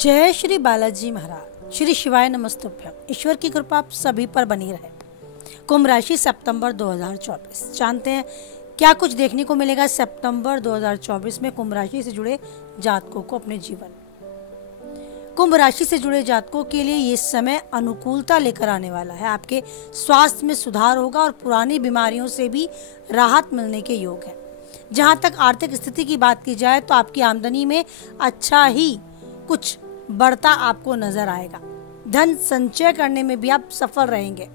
जय श्री बालाजी महाराज। श्री शिवाय नमस्तुभ्यम। ईश्वर की कृपा आप सभी पर बनी रहे। कुंभ राशि सितंबर 2024 जानते हैं क्या कुछ देखने को मिलेगा सितंबर 2024 में कुंभ राशि से जुड़े जातकों को अपने जीवन। कुंभ राशि से जुड़े जातकों के लिए ये समय अनुकूलता लेकर आने वाला है। आपके स्वास्थ्य में सुधार होगा और पुरानी बीमारियों से भी राहत मिलने के योग है। जहां तक आर्थिक स्थिति की बात की जाए तो आपकी आमदनी में अच्छा ही कुछ बढ़ता आपको नजर आएगा। धन संचय करने में भी आप सफल रहेंगे।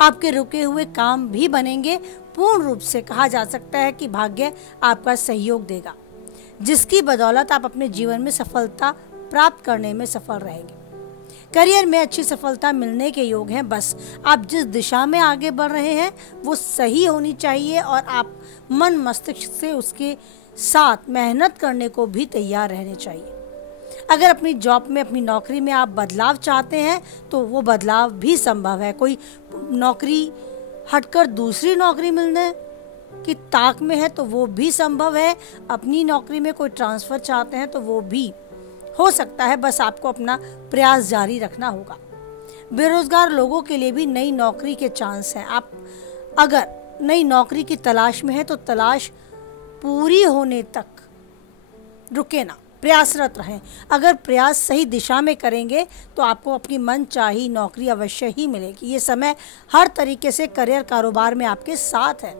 आपके रुके हुए काम भी बनेंगे। पूर्ण रूप से कहा जा सकता है कि भाग्य आपका सहयोग देगा, जिसकी बदौलत आप अपने जीवन में सफलता प्राप्त करने में सफल रहेंगे। करियर में अच्छी सफलता मिलने के योग हैं। बस आप जिस दिशा में आगे बढ़ रहे हैं वो सही होनी चाहिए और आप मन मस्तिष्क से उसके साथ मेहनत करने को भी तैयार रहने चाहिए। अगर अपनी जॉब में, अपनी नौकरी में आप बदलाव चाहते हैं तो वो बदलाव भी संभव है। कोई नौकरी हटकर दूसरी नौकरी मिलने की ताक में है तो वो भी संभव है। अपनी नौकरी में कोई ट्रांसफर चाहते हैं तो वो भी हो सकता है। बस आपको अपना प्रयास जारी रखना होगा। बेरोजगार लोगों के लिए भी नई नौकरी के चांस हैं। आप अगर नई नौकरी की तलाश में है तो तलाश पूरी होने तक रुके ना, प्रयासरत रहें। अगर प्रयास सही दिशा में करेंगे तो आपको अपनी मनचाही नौकरी अवश्य ही मिलेगी। ये समय हर तरीके से करियर कारोबार में आपके साथ है।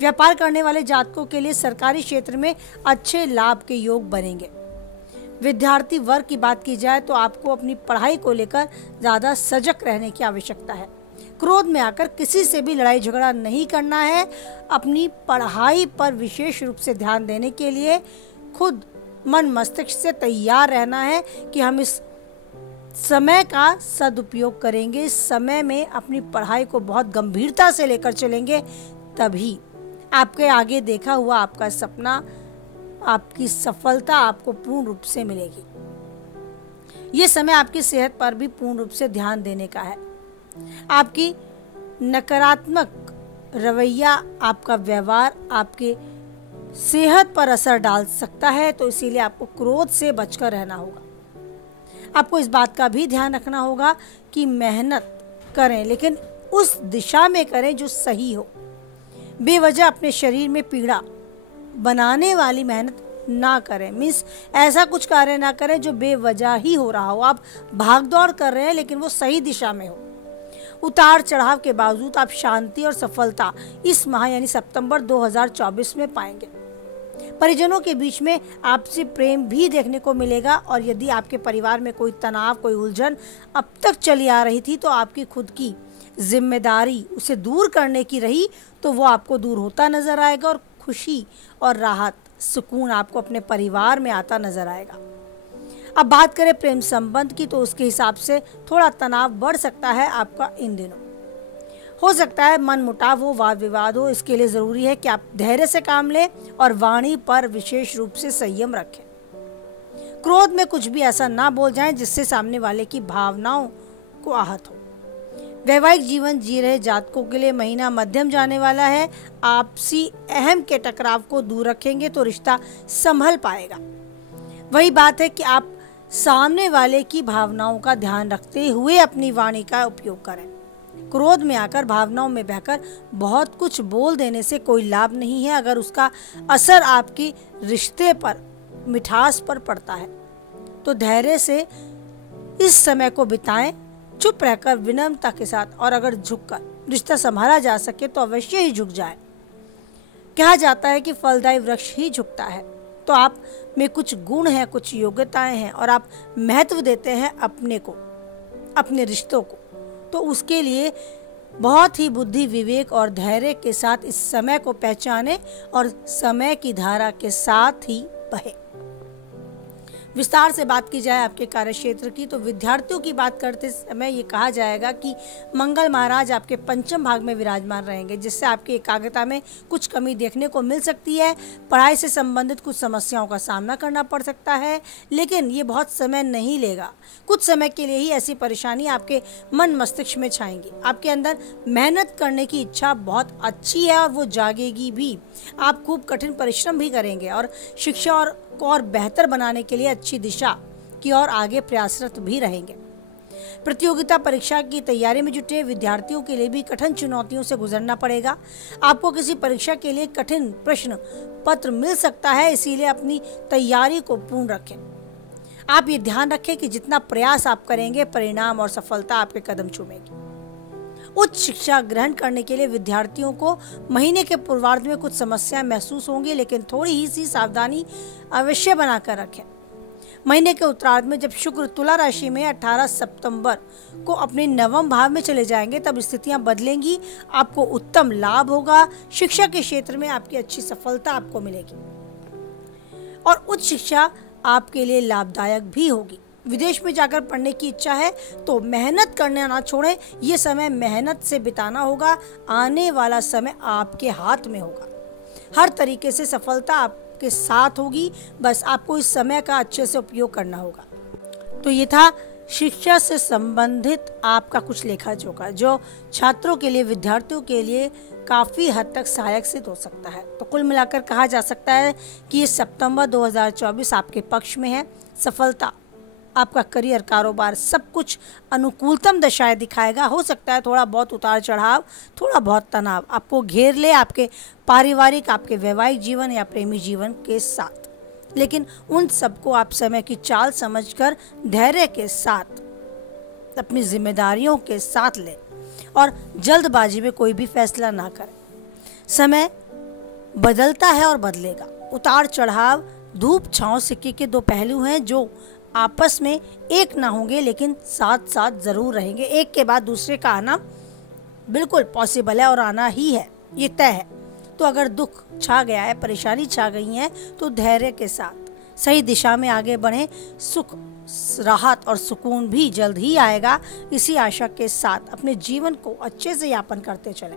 व्यापार करने वाले जातकों के लिए सरकारी क्षेत्र में अच्छे लाभ के योग बनेंगे। विद्यार्थी वर्ग की बात की जाए तो आपको अपनी पढ़ाई को लेकर ज्यादा सजग रहने की आवश्यकता है। क्रोध में आकर किसी से भी लड़ाई झगड़ा नहीं करना है। अपनी पढ़ाई पर विशेष रूप से ध्यान देने के लिए खुद मन मस्तिष्क से तैयार रहना है कि हम इस समय का सदुपयोग करेंगे। इस समय में अपनी पढ़ाई को बहुत गंभीरता से लेकर चलेंगे, तभी आपके आगे देखा हुआ आपका सपना, आपकी सफलता आपको पूर्ण रूप से मिलेगी। ये समय आपकी सेहत पर भी पूर्ण रूप से ध्यान देने का है। आपकी नकारात्मक रवैया, आपका व्यवहार आपके सेहत पर असर डाल सकता है, तो इसीलिए आपको क्रोध से बचकर रहना होगा। आपको इस बात का भी ध्यान रखना होगा कि मेहनत करें लेकिन उस दिशा में करें जो सही हो। बेवजह अपने शरीर में पीड़ा बनाने वाली मेहनत ना करें। मीन्स ऐसा कुछ कार्य ना करें जो बेवजह ही हो रहा हो। आप भाग दौड़ कर रहे हैं लेकिन वो सही दिशा में हो। उतार चढ़ाव के बावजूद आप शांति और सफलता इस माह यानी सितंबर 2024 में पाएंगे। परिजनों के बीच में आपसी प्रेम भी देखने को मिलेगा और यदि आपके परिवार में कोई तनाव, कोई उलझन अब तक चली आ रही थी तो आपकी खुद की जिम्मेदारी उसे दूर करने की रही तो वो आपको दूर होता नजर आएगा और खुशी और राहत, सुकून आपको अपने परिवार में आता नजर आएगा। अब बात करें प्रेम संबंध की तो उसके हिसाब से थोड़ा तनाव बढ़ सकता है आपका इन दिनों। हो सकता है मन मुटाव हो, वाद विवाद हो। इसके लिए जरूरी है कि आप धैर्य से काम लें और वाणी पर विशेष रूप से संयम रखें। क्रोध में कुछ भी ऐसा ना बोल जाएं जिससे सामने वाले की भावनाओं को आहत हो। वैवाहिक जीवन जी रहे जातकों के लिए महीना मध्यम जाने वाला है। आपसी अहम के टकराव को दूर रखेंगे तो रिश्ता संभल पाएगा। वही बात है कि आप सामने वाले की भावनाओं का ध्यान रखते हुए अपनी वाणी का उपयोग करें। क्रोध में आकर, भावनाओं में बहकर बहुत कुछ बोल देने से कोई लाभ नहीं है। अगर उसका असर आपके रिश्ते पर, मिठास पर पड़ता है तो धैर्य से इस समय को बिताएं। चुप रहकर विनम्रता के साथ और अगर झुककर रिश्ता संभाला जा सके तो अवश्य ही झुक जाए। कहा जाता है कि फलदायी वृक्ष ही झुकता है। तो आप में कुछ गुण हैं, कुछ योग्यताएं हैं और आप महत्व देते हैं अपने को, अपने रिश्तों को, तो उसके लिए बहुत ही बुद्धि, विवेक और धैर्य के साथ इस समय को पहचानें और समय की धारा के साथ ही बहे। विस्तार से बात की जाए आपके कार्यक्षेत्र की तो विद्यार्थियों की बात करते समय ये कहा जाएगा कि मंगल महाराज आपके पंचम भाग में विराजमान रहेंगे, जिससे आपकी एकाग्रता में कुछ कमी देखने को मिल सकती है। पढ़ाई से संबंधित कुछ समस्याओं का सामना करना पड़ सकता है, लेकिन ये बहुत समय नहीं लेगा। कुछ समय के लिए ही ऐसी परेशानी आपके मन मस्तिष्क में छाएंगी। आपके अंदर मेहनत करने की इच्छा बहुत अच्छी है और वो जागेगी भी। आप खूब कठिन परिश्रम भी करेंगे और शिक्षा को और बेहतर बनाने के लिए अच्छी दिशा की ओर आगे प्रयासरत भी रहेंगे। प्रतियोगिता परीक्षा की तैयारी में जुटे विद्यार्थियों के लिए भी कठिन चुनौतियों से गुजरना पड़ेगा। आपको किसी परीक्षा के लिए कठिन प्रश्न पत्र मिल सकता है, इसीलिए अपनी तैयारी को पूर्ण रखें। आप ये ध्यान रखें कि जितना प्रयास आप करेंगे, परिणाम और सफलता आपके कदम चूमेगी। उच्च शिक्षा ग्रहण करने के लिए विद्यार्थियों को महीने के पूर्वार्ध में कुछ समस्याएं महसूस होंगी, लेकिन थोड़ी ही सी सावधानी अवश्य बनाकर रखें। महीने के उत्तरार्ध में जब शुक्र तुला राशि में 18 सितंबर को अपने नवम भाव में चले जाएंगे, तब स्थितियां बदलेंगी। आपको उत्तम लाभ होगा। शिक्षा के क्षेत्र में आपकी अच्छी सफलता आपको मिलेगी और उच्च शिक्षा आपके लिए लाभदायक भी होगी। विदेश में जाकर पढ़ने की इच्छा है तो मेहनत करना ना छोड़ें। ये समय मेहनत से बिताना होगा। आने वाला समय आपके हाथ में होगा। हर तरीके से सफलता आपके साथ होगी, बस आपको इस समय का अच्छे से उपयोग करना होगा। तो ये था शिक्षा से संबंधित आपका कुछ लेखा जोखा, जो छात्रों के लिए, विद्यार्थियों के लिए काफ़ी हद तक सहायक सिद्ध हो सकता है। तो कुल मिलाकर कहा जा सकता है कि ये सितंबर 2024 आपके पक्ष में है। सफलता, आपका करियर, कारोबार, सब कुछ अनुकूलतम दशाएं दिखाएगा। हो सकता है थोड़ा बहुत उतार चढ़ाव, थोड़ा बहुत तनाव आपको घेर ले आपके पारिवारिक, आपके वैवाहिक जीवन या प्रेमी जीवन के साथ, लेकिन उन सबको आप समय की चाल समझकर धैर्य के साथ, अपनी जिम्मेदारियों के साथ लें और जल्दबाजी में कोई भी फैसला ना करें। समय बदलता है और बदलेगा। उतार चढ़ाव, धूप छांव सिक्के के दो पहलू हैं जो आपस में एक ना होंगे, लेकिन साथ साथ जरूर रहेंगे। एक के बाद दूसरे का आना बिल्कुल पॉसिबल है और आना ही है, ये तय है। तो अगर दुख छा गया है, परेशानी छा गई है, तो धैर्य के साथ सही दिशा में आगे बढ़ें। सुख, राहत और सुकून भी जल्द ही आएगा। इसी आशा के साथ अपने जीवन को अच्छे से यापन करते चलें।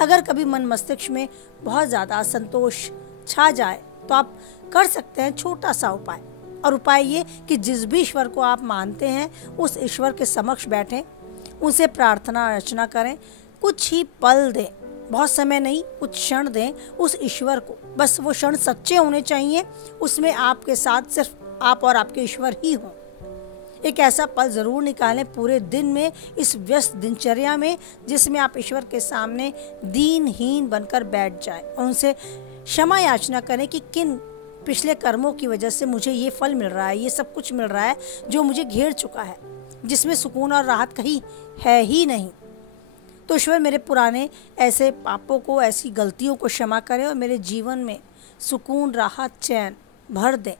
अगर कभी मन मस्तिष्क में बहुत ज़्यादा असंतोष छा जाए तो आप कर सकते हैं छोटा सा उपाय, और उपाय ये कि जिस भी ईश्वर को आप मानते हैं उस ईश्वर के समक्ष बैठें, उनसे प्रार्थना अर्चना करें। कुछ ही पल दें, बहुत समय नहीं, कुछ क्षण दें उस ईश्वर को। बस वो क्षण सच्चे होने चाहिए, उसमें आपके साथ सिर्फ आप और आपके ईश्वर ही हों। एक ऐसा पल ज़रूर निकालें पूरे दिन में, इस व्यस्त दिनचर्या में, जिसमें आप ईश्वर के सामने दीनहीन बनकर बैठ जाएं और उनसे क्षमा याचना करें कि किन पिछले कर्मों की वजह से मुझे ये फल मिल रहा है, ये सब कुछ मिल रहा है जो मुझे घेर चुका है, जिसमें सुकून और राहत कहीं है ही नहीं। तो ईश्वर मेरे पुराने ऐसे पापों को, ऐसी गलतियों को क्षमा करें और मेरे जीवन में सुकून, राहत, चैन भर दें।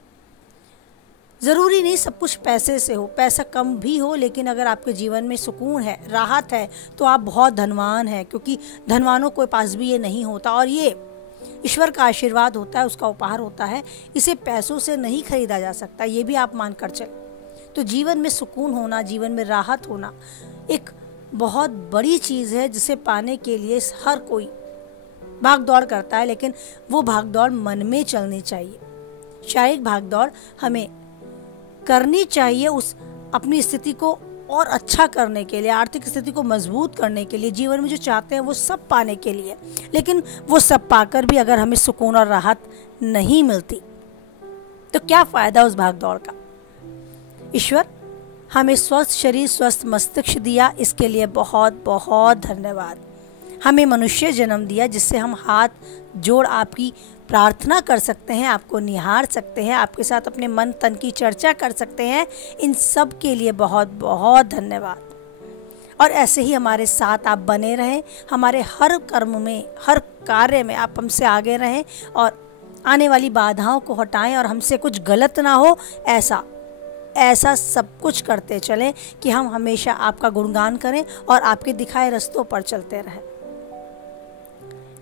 ज़रूरी नहीं सब कुछ पैसे से हो, पैसा कम भी हो, लेकिन अगर आपके जीवन में सुकून है, राहत है, तो आप बहुत धनवान हैं, क्योंकि धनवानों के पास भी ये नहीं होता और ये ईश्वर का आशीर्वाद होता है, उसका उपहार होता है। इसे पैसों से नहीं खरीदा जा सकता, ये भी आप मान कर चलें। तो जीवन में सुकून होना, जीवन में राहत होना एक बहुत बड़ी चीज़ है, जिसे पाने के लिए हर कोई भाग दौड़ करता है, लेकिन वो भाग दौड़ मन में चलनी चाहिए। शारीरिक भाग दौड़ हमें करनी चाहिए उस अपनी स्थिति को और अच्छा करने के लिए, आर्थिक स्थिति को मजबूत करने के लिए, जीवन में जो चाहते हैं वो सब पाने के लिए। लेकिन वो सब पाकर भी अगर हमें सुकून और राहत नहीं मिलती तो क्या फ़ायदा उस भाग दौड़ का। ईश्वर हमें स्वस्थ शरीर, स्वस्थ मस्तिष्क दिया, इसके लिए बहुत बहुत धन्यवाद। हमें मनुष्य जन्म दिया जिससे हम हाथ जोड़ आपकी प्रार्थना कर सकते हैं, आपको निहार सकते हैं, आपके साथ अपने मन तन की चर्चा कर सकते हैं। इन सब के लिए बहुत बहुत धन्यवाद। और ऐसे ही हमारे साथ आप बने रहें, हमारे हर कर्म में, हर कार्य में आप हमसे आगे रहें और आने वाली बाधाओं को हटाएं और हमसे कुछ गलत ना हो, ऐसा सब कुछ करते चलें कि हम हमेशा आपका गुणगान करें और आपके दिखाए रास्तों पर चलते रहें।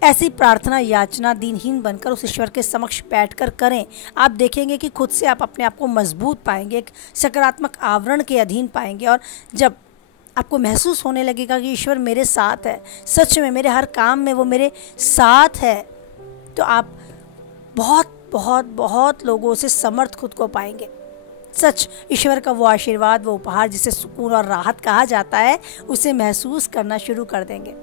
ऐसी प्रार्थना याचना दीनहीन बनकर उस ईश्वर के समक्ष बैठकर करें। आप देखेंगे कि खुद से आप अपने आप को मजबूत पाएंगे, एक सकारात्मक आवरण के अधीन पाएंगे। और जब आपको महसूस होने लगेगा कि ईश्वर मेरे साथ है, सच में मेरे हर काम में वो मेरे साथ है, तो आप बहुत बहुत बहुत लोगों से समर्थ खुद को पाएंगे। सच, ईश्वर का वो आशीर्वाद, वो उपहार जिसे सुकून और राहत कहा जाता है, उसे महसूस करना शुरू कर देंगे।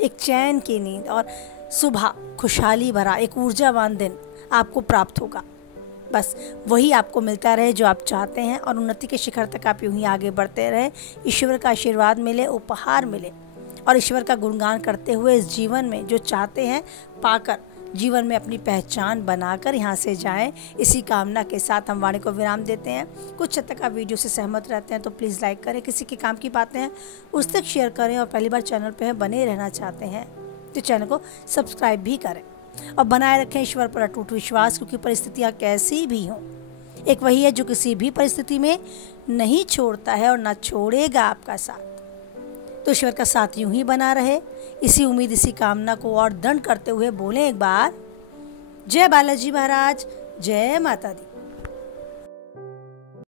एक चैन की नींद और सुबह खुशहाली भरा एक ऊर्जावान दिन आपको प्राप्त होगा। बस वही आपको मिलता रहे जो आप चाहते हैं और उन्नति के शिखर तक आप यूं ही आगे बढ़ते रहे। ईश्वर का आशीर्वाद मिले, उपहार मिले और ईश्वर का गुणगान करते हुए इस जीवन में जो चाहते हैं पाकर जीवन में अपनी पहचान बनाकर यहाँ से जाएं। इसी कामना के साथ हम वाणी को विराम देते हैं। कुछ हद तक आप वीडियो से सहमत रहते हैं तो प्लीज़ लाइक करें, किसी के काम की बातें हैं उस तक शेयर करें और पहली बार चैनल पे हैं बने रहना चाहते हैं तो चैनल को सब्सक्राइब भी करें और बनाए रखें ईश्वर पर अटूट विश्वास, क्योंकि परिस्थितियाँ कैसी भी हों एक वही है जो किसी भी परिस्थिति में नहीं छोड़ता है और ना छोड़ेगा आपका साथ। तो ईश्वर का साथ यूं ही बना रहे, इसी उम्मीद इसी कामना को और दृढ़ करते हुए बोलें एक बार जय बालाजी महाराज, जय माता दी।